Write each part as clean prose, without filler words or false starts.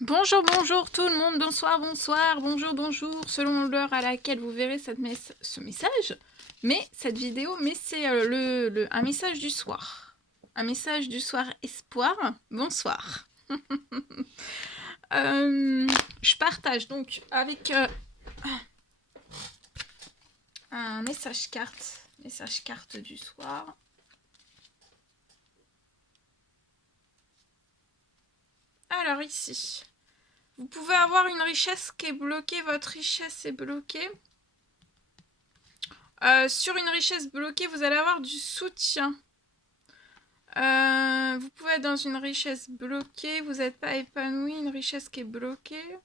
Bonjour, bonjour tout le monde, bonsoir, bonsoir, bonjour, bonjour, selon l'heure à laquelle vous verrez ce message, mais cette vidéo, mais c'est un message du soir. Un message du soir espoir, bonsoir. Je partage donc avec un message carte du soir. Alors ici, vous pouvez avoir une richesse qui est bloquée, votre richesse est bloquée. Sur une richesse bloquée, vous allez avoir du soutien. Vous pouvez être dans une richesse bloquée, vous n'êtes pas épanoui, une richesse qui est bloquée.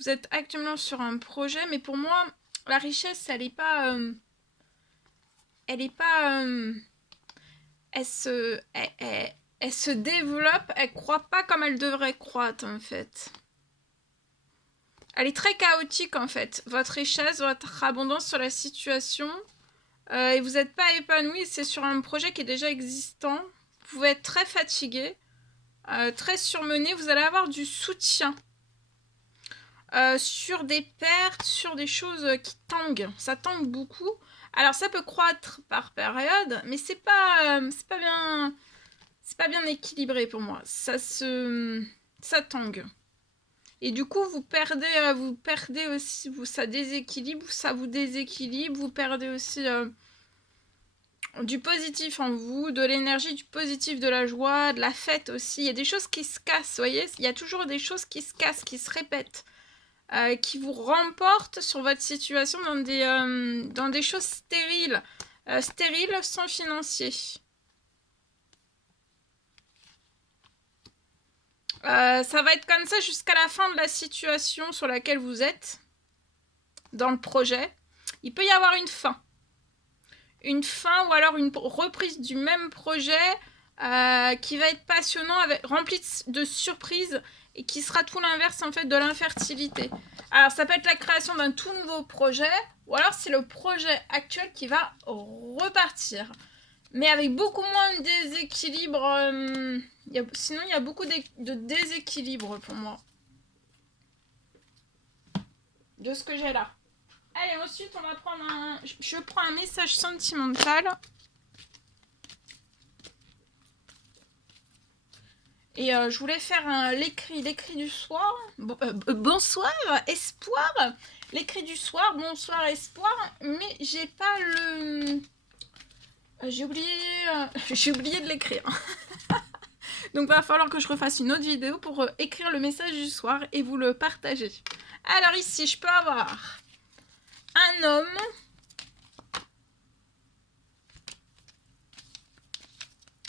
Vous êtes actuellement sur un projet, mais pour moi, la richesse, elle n'est pas... elle se développe, elle croît pas comme elle devrait croître, en fait. Elle est très chaotique, en fait. Votre richesse, votre abondance sur la situation... et vous n'êtes pas épanoui, c'est sur un projet qui est déjà existant. Vous pouvez être très fatigué, très surmené, vous allez avoir du soutien. Sur des pertes, sur des choses qui tanguent. Ça tangue beaucoup. Alors ça peut croître par période, mais c'est pas bien équilibré pour moi. Ça tangue. Et du coup, vous perdez aussi, ça déséquilibre, ça vous déséquilibre, vous perdez aussi du positif en vous, de l'énergie, du positif, de la joie, de la fête aussi. Il y a des choses qui se cassent, vous voyez. Il y a toujours des choses qui se cassent, qui se répètent, qui vous remportent sur votre situation dans des choses stériles. Stériles sans financier. Ça va être comme ça jusqu'à la fin de la situation sur laquelle vous êtes, dans le projet. Il peut y avoir une fin. Une fin ou alors une reprise du même projet qui va être passionnant, rempli de surprises et qui sera tout l'inverse en fait de l'infertilité. Alors ça peut être la création d'un tout nouveau projet ou alors c'est le projet actuel qui va repartir. Mais avec beaucoup moins de déséquilibre. Sinon il y a beaucoup de déséquilibre pour moi. De ce que j'ai là. Allez, ensuite on va prendre je prends un message sentimental. Et je voulais faire l'écrit du soir. Bonsoir, espoir. L'écrit du soir, bonsoir, espoir. Mais j'ai pas le... j'ai oublié de l'écrire. Donc va falloir que je refasse une autre vidéo pour écrire le message du soir et vous le partager. Alors ici, je peux avoir un homme.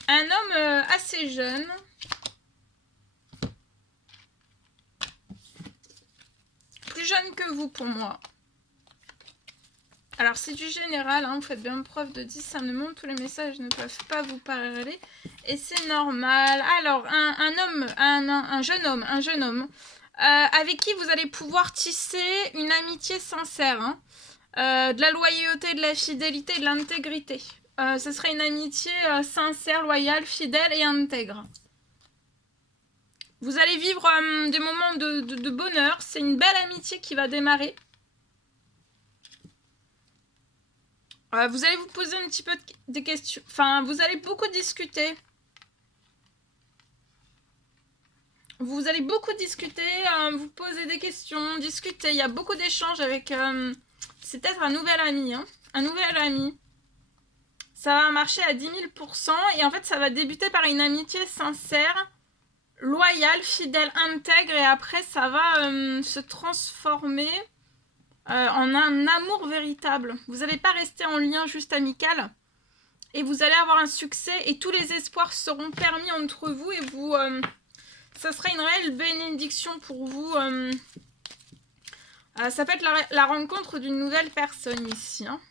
Un homme assez jeune. Plus jeune que vous pour moi. Alors c'est du général, hein, vous faites bien preuve de discernement, tous les messages ne peuvent pas vous parler et c'est normal. Alors un jeune homme avec qui vous allez pouvoir tisser une amitié sincère, hein, de la loyauté, de la fidélité, de l'intégrité. Ce serait une amitié sincère, loyale, fidèle et intègre. Vous allez vivre des moments de bonheur, c'est une belle amitié qui va démarrer. Vous allez vous poser un petit peu des questions. Enfin, vous allez beaucoup discuter. Vous allez beaucoup discuter, vous poser des questions, discuter. Il y a beaucoup d'échanges avec... c'est peut-être un nouvel ami. Hein, un nouvel ami. Ça va marcher à 10 000%. Et en fait, ça va débuter par une amitié sincère, loyale, fidèle, intègre. Et après, ça va se transformer... en un amour véritable. Vous n'allez pas rester en lien juste amical et vous allez avoir un succès et tous les espoirs seront permis entre vous et vous, ça sera une réelle bénédiction pour vous. Ça peut être la rencontre d'une nouvelle personne ici. Hein.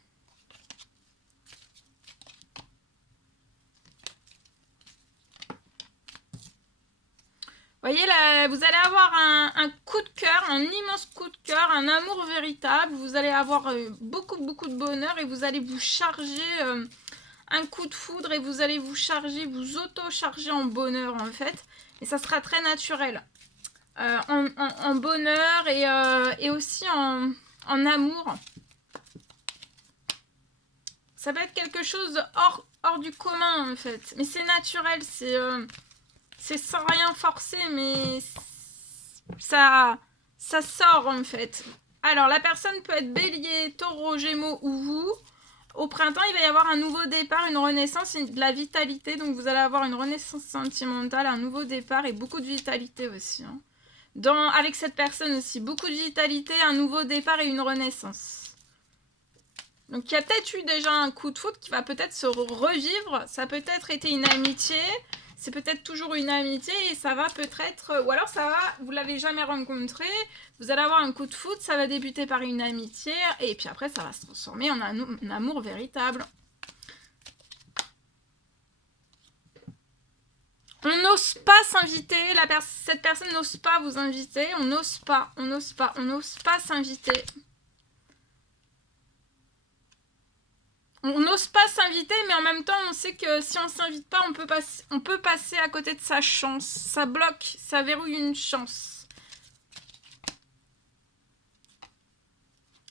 Voyez, là, vous allez avoir un coup de cœur, un immense coup de cœur, un amour véritable. Vous allez avoir beaucoup de bonheur et vous allez vous charger un coup de foudre et vous allez vous auto-charger en bonheur en fait. Et ça sera très naturel. en bonheur et aussi en amour. Ça peut être quelque chose hors du commun en fait. Mais c'est naturel, c'est sans rien forcer, mais ça sort en fait. Alors la personne peut être bélier, taureau, gémeaux ou vous. Au printemps, il va y avoir un nouveau départ, une renaissance, de la vitalité. Donc vous allez avoir une renaissance sentimentale, un nouveau départ et beaucoup de vitalité aussi. Hein. Avec cette personne aussi, beaucoup de vitalité, un nouveau départ et une renaissance. Donc il y a peut-être eu déjà un coup de foudre qui va peut-être se revivre. Ça a peut-être été une amitié. C'est peut-être toujours une amitié et ça va peut-être... Ou alors ça va, vous l'avez jamais rencontré, vous allez avoir un coup de foudre, ça va débuter par une amitié et puis après ça va se transformer en un amour véritable. On n'ose pas s'inviter, cette personne n'ose pas vous inviter, on n'ose pas s'inviter. On n'ose pas s'inviter, mais en même temps, on sait que si on ne s'invite pas, on peut passer à côté de sa chance. Ça bloque, ça verrouille une chance.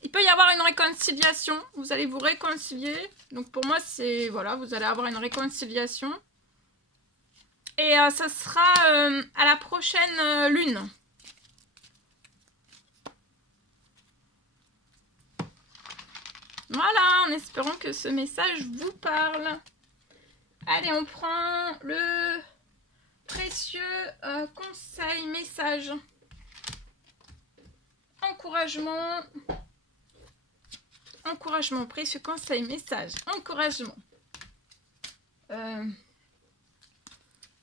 Il peut y avoir une réconciliation. Vous allez vous réconcilier. Donc pour moi, c'est... Voilà, vous allez avoir une réconciliation. Et ça sera à la prochaine lune. Voilà, en espérant que ce message vous parle. Allez, on prend le précieux conseil, message. Encouragement. Encouragement, précieux conseil, message, encouragement.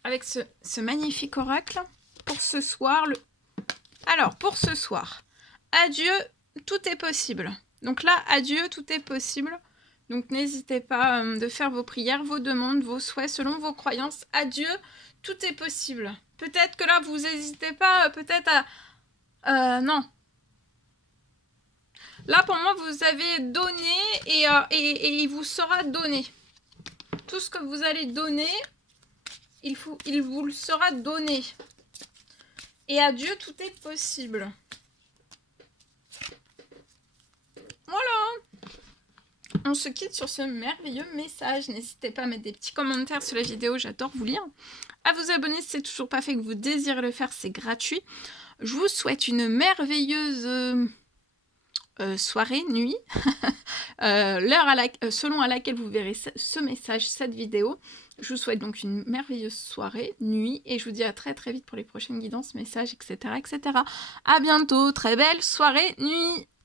Avec ce magnifique oracle pour ce soir. Alors, pour ce soir, adieu, tout est possible. Donc là, adieu, tout est possible. Donc n'hésitez pas de faire vos prières, vos demandes, vos souhaits selon vos croyances. Adieu, tout est possible. Peut-être que là, vous n'hésitez pas, peut-être à... non. Là, pour moi, vous avez donné et il vous sera donné. Tout ce que vous allez donner, il vous le sera donné. Et à Dieu, tout est possible. Voilà. On se quitte sur ce merveilleux message. N'hésitez pas à mettre des petits commentaires sur la vidéo, j'adore vous lire. À vous abonner si c'est toujours pas fait, que vous désirez le faire, c'est gratuit. Je vous souhaite une merveilleuse soirée, nuit, l'heure selon à laquelle vous verrez ce message, cette vidéo. Je vous souhaite donc une merveilleuse soirée, nuit, et je vous dis à très très vite pour les prochaines guidances, messages, etc. etc. À bientôt, très belle soirée, nuit.